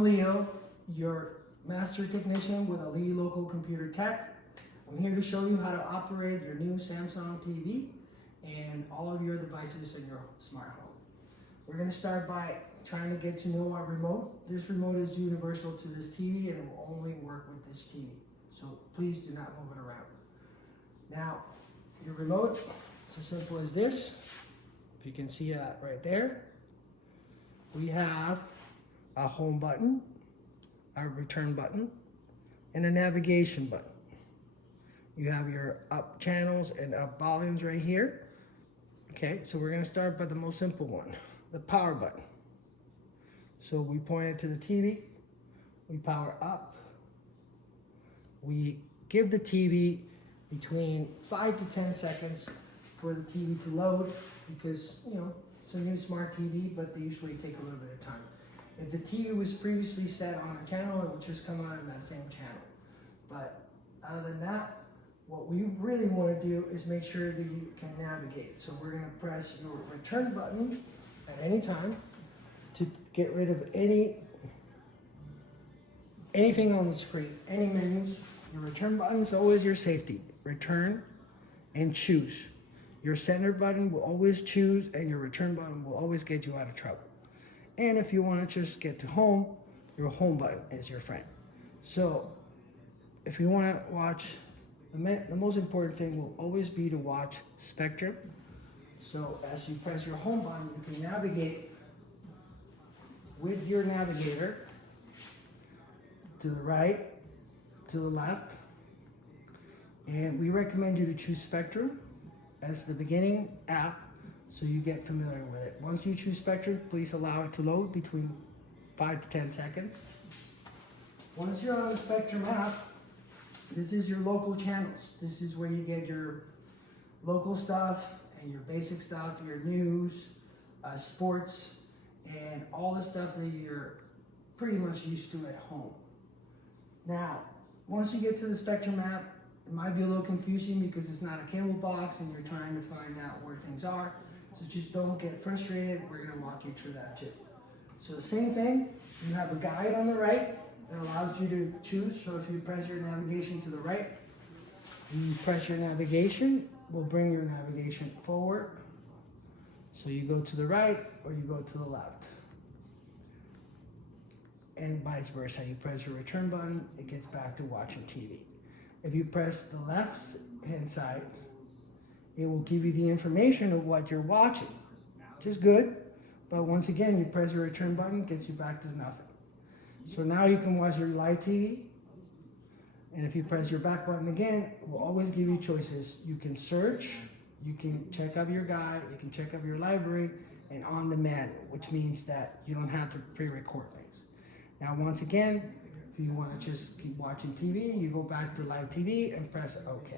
I'm Leo, your master technician with AliiLocal ComputerTech. I'm here to show you how to operate your new Samsung TV and all of your devices in your smart home. We're going to start by trying to get to know our remote. This remote is universal to this TV and it will only work with this TV. So please do not move it around. Now, your remote, it's as simple as this. If you can see that right there, we have a home button, a return button, and a navigation button. You have your up channels and up volumes right here. Okay, so we're going to start by the most simple one, the power button. So we point it to the TV, we power up, we give the TV between 5 to 10 seconds for the TV to load because, you know, it's a new smart TV, but they usually take a little bit of time. If the TV was previously set on a channel, it would just come out in that same channel. But other than that, what we really want to do is make sure that you can navigate. So we're going to press your return button at any time to get rid of anything on the screen, any menus. Your return button is always your safety. Return and choose. Your center button will always choose, and your return button will always get you out of trouble. And if you want to just get to home, your home button is your friend. So if you want to watch, the most important thing will always be to watch Spectrum. So as you press your home button, you can navigate with your navigator to the right, to the left. And we recommend you to choose Spectrum as the beginning app so you get familiar with it. Once you choose Spectrum, please allow it to load between 5 to 10 seconds. Once you're on the Spectrum app, this is your local channels. This is where you get your local stuff and your basic stuff, your news, sports, and all the stuff that you're pretty much used to at home. Now, once you get to the Spectrum app, it might be a little confusing because it's not a cable box and you're trying to find out where things are. So just don't get frustrated. We're going to walk you through that too. So the same thing, you have a guide on the right that allows you to choose. So if you press your navigation to the right, you press your navigation, will bring your navigation forward. So you go to the right or you go to the left. And vice versa. You press your return button, it gets back to watching TV. If you press the left hand side, it will give you the information of what you're watching, which is good. But once again, you press your return button, gets you back to nothing. So now you can watch your live TV. And if you press your back button again, it will always give you choices. You can search, you can check out your guide, you can check out your library, and on demand, which means that you don't have to pre-record things. Now, once again, if you want to just keep watching TV, you go back to live TV and press OK.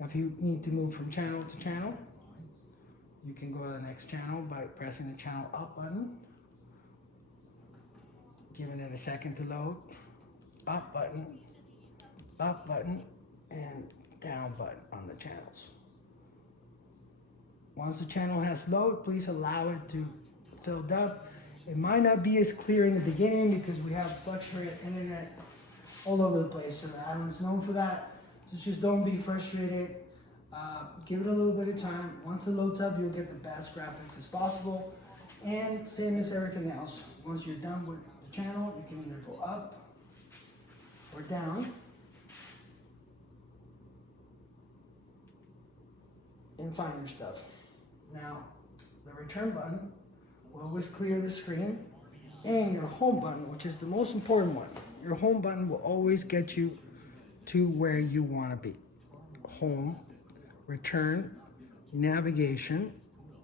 Now, if you need to move from channel to channel, you can go to the next channel by pressing the channel up button, giving it a second to load, up button, and down button on the channels. Once the channel has loaded, please allow it to fill up. It might not be as clear in the beginning because we have fluctuated internet all over the place. So the island's known for that. So just don't be frustrated. Give it a little bit of time. Once it loads up, you'll get the best graphics as possible. And same as everything else. Once you're done with the channel, you can either go up or down and find your stuff. Now, the return button will always clear the screen, and your home button, which is the most important one, your home button will always get you to where you want to be. Home, return, navigation,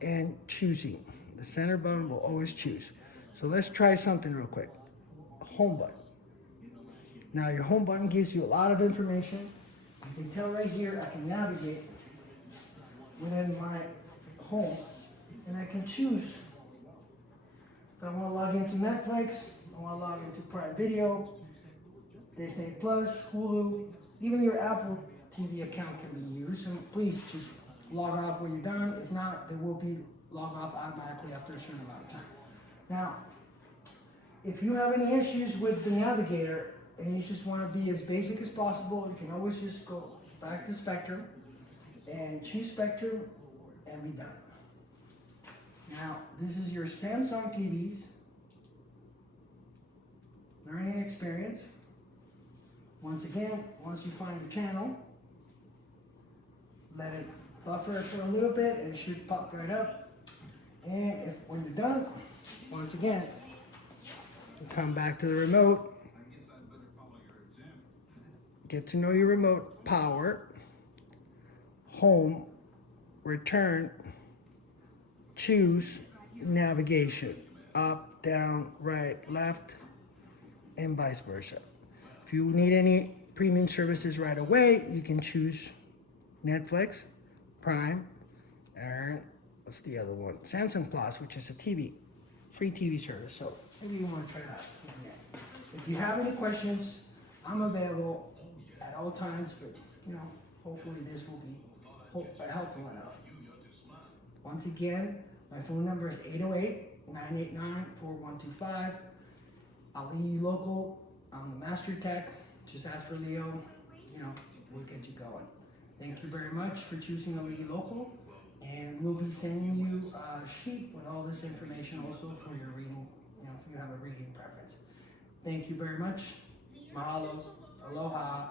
and choosing. The center button will always choose. So let's try something real quick. Home button. Now your home button gives you a lot of information. You can tell right here I can navigate within my home, and I can choose. If I want to log into Netflix, I want to log into Prime Video, Disney Plus, Hulu, even your Apple TV account can be used. And please just log off when you're done. If not, they will be log off automatically after a certain amount of time. Now, If you have any issues with the navigator and you just want to be as basic as possible, you can always just go back to Spectrum and choose Spectrum and be done. Now, this is your Samsung TV's learning experience. Once again, once you find your channel, let it buffer for a little bit and it should pop right up. And when you're done, once again, you come back to the remote, get to know your remote, power, home, return, choose navigation, up, down, right, left, and vice versa. If you need any premium services right away, you can choose Netflix, Prime, and what's the other one? Samsung Plus, which is a free TV service. So maybe you want to try that. If you have any questions, I'm available at all times, but hopefully this will be helpful enough. Once again, my phone number is 808-989-4125. AliiLocal, I'm the Master Tech. Just ask for Leo. We'll get you going. Thank you very much for choosing AliiLocal, and we'll be sending you a sheet with all this information also for your reading, if you have a reading preference. Thank you very much. Mahalo. Aloha.